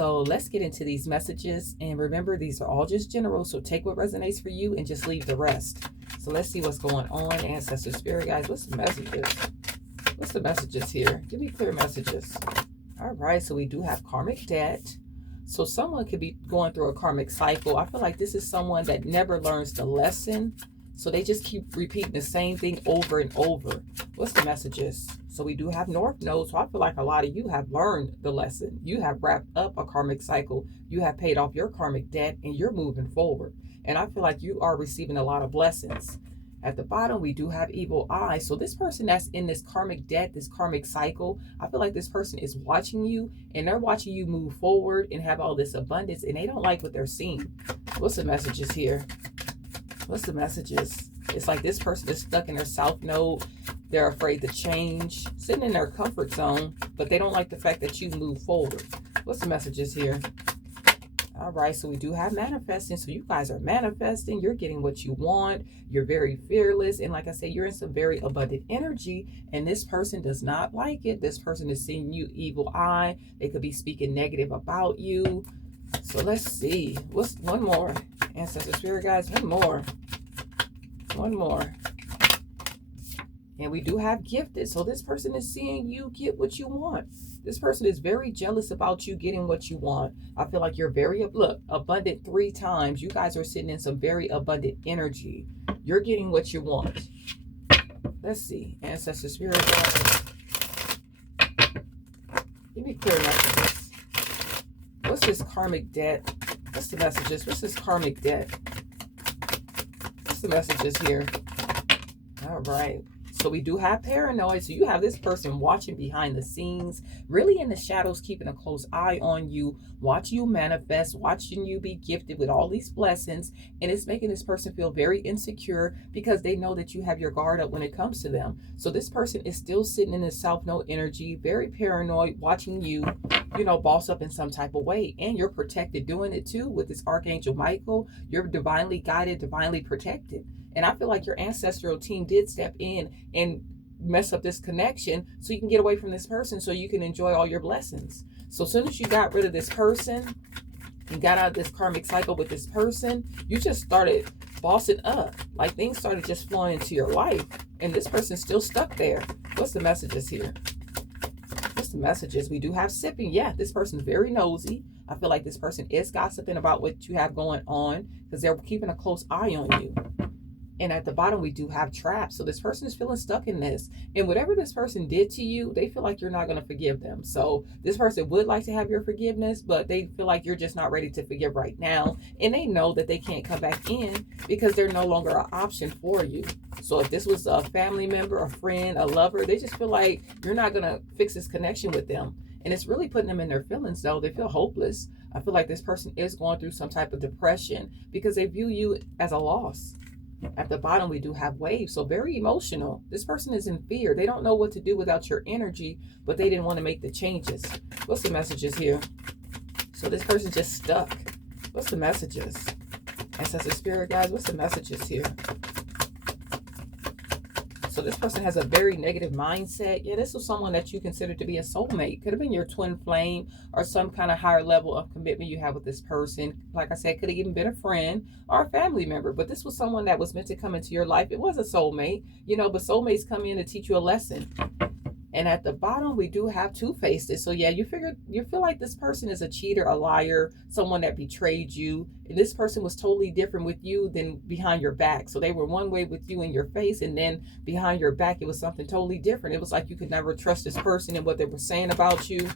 So let's get into these messages. And remember, these are all just general. So take what resonates for you and just leave the rest. So let's see what's going on. Ancestor spirit guys, what's the messages? What's the messages here? Give me clear messages. All right, so we do have karmic debt. So someone could be going through a karmic cycle. I feel like this is someone that never learns the lesson. So they just keep repeating the same thing over and over. What's the messages? So we do have North Node. So I feel like a lot of you have learned the lesson. You have wrapped up a karmic cycle. You have paid off your karmic debt and you're moving forward. And I feel like you are receiving a lot of blessings. At the bottom, we do have evil eye. So this person that's in this karmic debt, this karmic cycle, I feel like this person is watching you and they're watching you move forward and have all this abundance and they don't like what they're seeing. What's the messages here? What's the messages? It's like this person is stuck in their South Node. They're afraid to change, sitting in their comfort zone, but they don't like the fact that you move forward. What's the messages here? All right, so we do have manifesting. So you guys are manifesting. You're getting what you want. You're very fearless. And like I said, you're in some very abundant energy. And this person does not like it. This person is seeing you evil eye. They could be speaking negative about you. So let's see. What's one more? Ancestor spirit guys, one more. One more. And we do have gifted. So this person is seeing you get what you want. This person is very jealous about you getting what you want. I feel like you're very, look, abundant 3 times. You guys are sitting in some very abundant energy. You're getting what you want. Let's see. Ancestor spirit guys. Give me clear messages. What's this karmic debt? What's the messages? What's this karmic debt? What's the messages here? All right. So we do have paranoid. So you have this person watching behind the scenes, really in the shadows, keeping a close eye on you, watching you manifest, watching you be gifted with all these blessings. And it's making this person feel very insecure because they know that you have your guard up when it comes to them. So this person is still sitting in this South Node energy, very paranoid, watching you, you know, boss up in some type of way. And you're protected doing it too with this Archangel Michael. You're divinely guided, divinely protected. And I feel like your ancestral team did step in and mess up this connection so you can get away from this person so you can enjoy all your blessings. So as soon as you got rid of this person and got out of this karmic cycle with this person, you just started bossing up. Like things started just flowing into your life. And this person's still stuck there. What's the messages here? What's the messages? We do have sipping. Yeah, this person's very nosy. I feel like this person is gossiping about what you have going on because they're keeping a close eye on you. And at the bottom, we do have traps. So this person is feeling stuck in this. And whatever this person did to you, they feel like you're not going to forgive them. So this person would like to have your forgiveness, but they feel like you're just not ready to forgive right now. And they know that they can't come back in because they're no longer an option for you. So if this was a family member, a friend, a lover, they just feel like you're not going to fix this connection with them. And it's really putting them in their feelings, though. They feel hopeless. I feel like this person is going through some type of depression because they view you as a loss. At the bottom, we do have waves. So very emotional. This person is in fear. They don't know what to do without your energy, but they didn't want to make the changes. What's the messages here? So this person's just stuck. What's the messages? Ancestor spirit guys, what's the messages here? So this person has a very negative mindset. Yeah, this was someone that you consider to be a soulmate. Could have been your twin flame or some kind of higher level of commitment you have with this person. Like I said, could have even been a friend or a family member. But this was someone that was meant to come into your life. It was a soulmate, you know, but soulmates come in to teach you a lesson. And at the bottom, we do have two-faced. So yeah, you feel like this person is a cheater, a liar, someone that betrayed you. And this person was totally different with you than behind your back. So they were one way with you in your face, and then behind your back, it was something totally different. It was like you could never trust this person and what they were saying about you.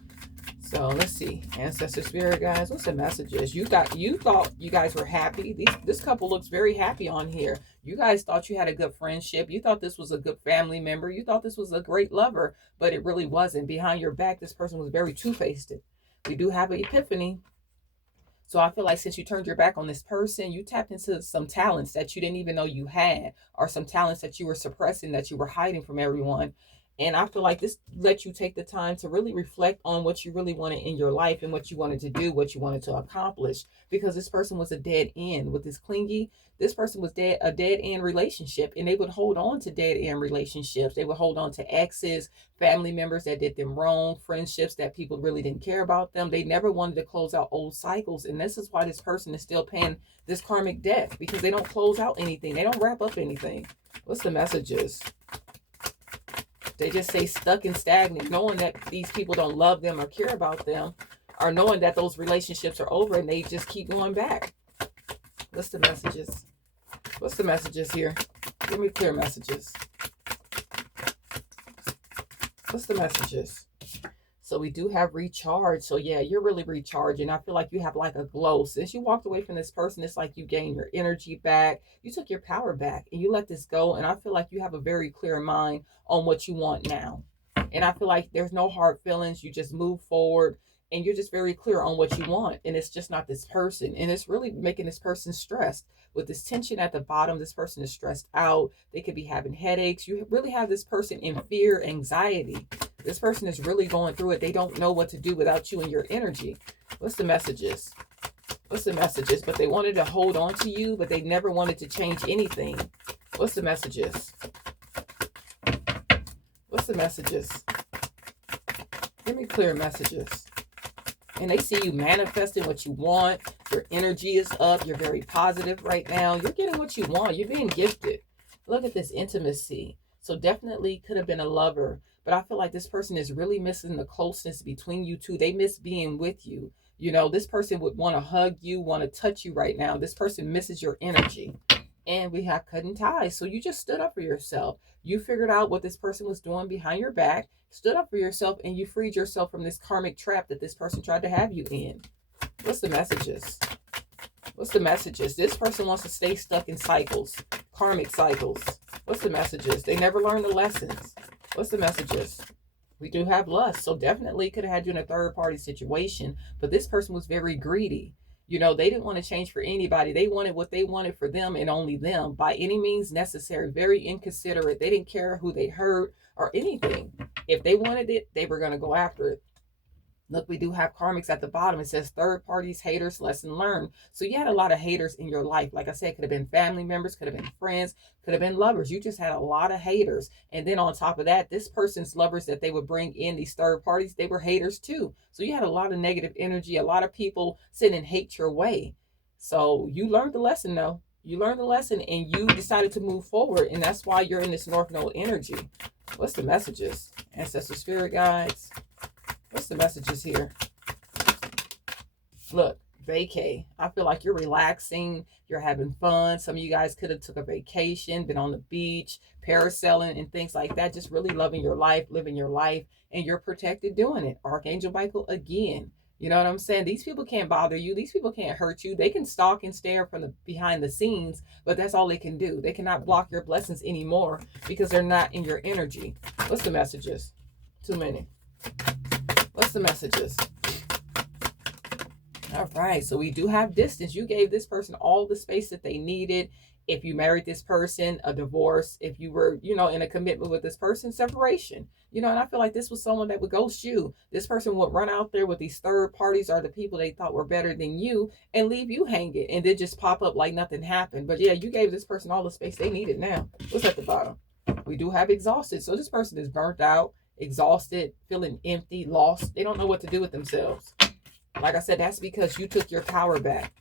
So let's see, ancestor spirit guys, what's the messages? You thought you guys were happy. This couple looks very happy on here. You guys thought you had a good friendship. You thought this was a good family member. You thought this was a great lover, but it really wasn't. Behind your back, this person was very two-faced. We do have an epiphany. So I feel like since you turned your back on this person, you tapped into some talents that you didn't even know you had, or some talents that you were suppressing, that you were hiding from everyone. And I feel like this lets you take the time to really reflect on what you really wanted in your life and what you wanted to do, what you wanted to accomplish. Because this person was a dead end with this clingy. This person was a dead end relationship, and they would hold on to dead end relationships. They would hold on to exes, family members that did them wrong, friendships that people really didn't care about them. They never wanted to close out old cycles. And this is why this person is still paying this karmic debt, because they don't close out anything. They don't wrap up anything. What's the messages? They just stay stuck and stagnant, knowing that these people don't love them or care about them, or knowing that those relationships are over, and they just keep going back. What's the messages? What's the messages here? Give me clear messages. What's the messages? So we do have recharge. So yeah, you're really recharging. I feel like you have like a glow. Since you walked away from this person, it's like you gained your energy back. You took your power back and you let this go. And I feel like you have a very clear mind on what you want now. And I feel like there's no hard feelings. You just move forward and you're just very clear on what you want. And it's just not this person. And it's really making this person stressed. With this tension at the bottom, this person is stressed out. They could be having headaches. You really have this person in fear, anxiety. This person is really going through it. They don't know what to do without you and your energy. What's the messages? What's the messages? But they wanted to hold on to you, but they never wanted to change anything. What's the messages? What's the messages? Give me clear messages. And they see you manifesting what you want. Your energy is up. You're very positive right now. You're getting what you want. You're being gifted. Look at this intimacy. So definitely could have been a lover. But I feel like this person is really missing the closeness between you two. They miss being with you. You know, this person would want to hug you, want to touch you right now. This person misses your energy. And we have cutting ties. So you just stood up for yourself. You figured out what this person was doing behind your back, stood up for yourself, and you freed yourself from this karmic trap that this person tried to have you in. What's the messages? What's the messages? This person wants to stay stuck in cycles, karmic cycles. What's the messages? They never learn the lessons. What's the messages? We do have lust. So definitely could have had you in a third party situation, but this person was very greedy. You know, they didn't want to change for anybody. They wanted what they wanted for them and only them by any means necessary. Very inconsiderate. They didn't care who they hurt or anything. If they wanted it, they were going to go after it. Look, we do have karmics at the bottom. It says third parties, haters, lesson learned. So you had a lot of haters in your life. Like I said, could have been family members, could have been friends, could have been lovers. You just had a lot of haters. And then on top of that, this person's lovers that they would bring in, these third parties, they were haters too. So you had a lot of negative energy, a lot of people sending hate your way. So you learned the lesson though. You learned the lesson and you decided to move forward. And that's why you're in this North Node energy. What's the messages? Ancestor spirit guides. What's the messages here? Look, vacay. I feel like you're relaxing. You're having fun. Some of you guys could have took a vacation, been on the beach, parasailing and things like that. Just really loving your life, living your life. And you're protected doing it. Archangel Michael again. You know what I'm saying? These people can't bother you. These people can't hurt you. They can stalk and stare from the behind the scenes, but that's all they can do. They cannot block your blessings anymore because they're not in your energy. What's the messages? Too many. What's the messages? All right, so we do have distance. You gave this person all the space that they needed. If you married this person, a divorce. If you were, you know, in a commitment with this person, separation. You know, and I feel like this was someone that would ghost you. This person would run out there with these third parties or the people they thought were better than you and leave you hanging and then just pop up like nothing happened. But yeah, you gave this person all the space they needed now. What's at the bottom? We do have exhausted. So this person is burnt out, exhausted, feeling empty, lost. They don't know what to do with themselves. Like I said, that's because you took your power back.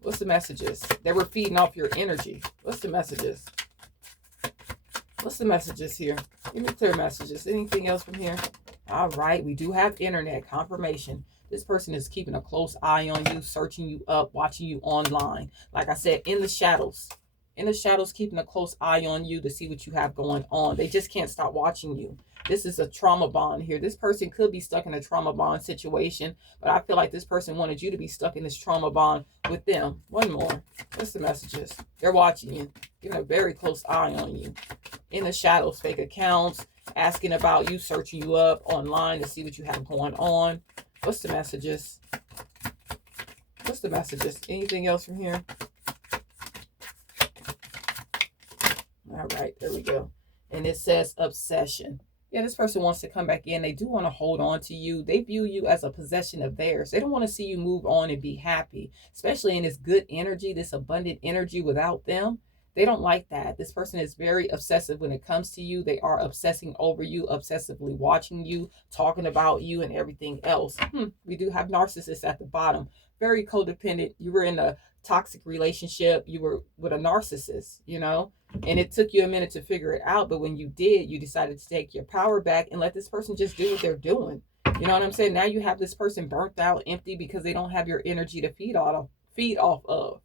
What's the messages? They were feeding off your energy. What's the messages? What's the messages here? Give me clear messages. Anything else from here? All right, we do have internet confirmation. This person is keeping a close eye on you, searching you up, watching you online. Like I said, in the shadows. In the shadows, keeping a close eye on you to see what you have going on. They just can't stop watching you. This is a trauma bond here. This person could be stuck in a trauma bond situation, but I feel like this person wanted you to be stuck in this trauma bond with them. One more. What's the messages? They're watching you, giving a very close eye on you. In the shadows, fake accounts, asking about you, searching you up online to see what you have going on. What's the messages? What's the messages? Anything else from here? All right, there we go. And it says obsession. Yeah, this person wants to come back in. They do want to hold on to you. They view you as a possession of theirs. They don't want to see you move on and be happy, especially in this good energy, this abundant energy without them. They don't like that. This person is very obsessive when it comes to you. They are obsessing over you, obsessively watching you, talking about you and everything else. We do have narcissists at the bottom. Very codependent. You were in a toxic relationship. You were with a narcissist, you know, and it took you a minute to figure it out. But when you did, you decided to take your power back and let this person just do what they're doing. You know what I'm saying? Now you have this person burnt out, empty, because they don't have your energy to feed off of.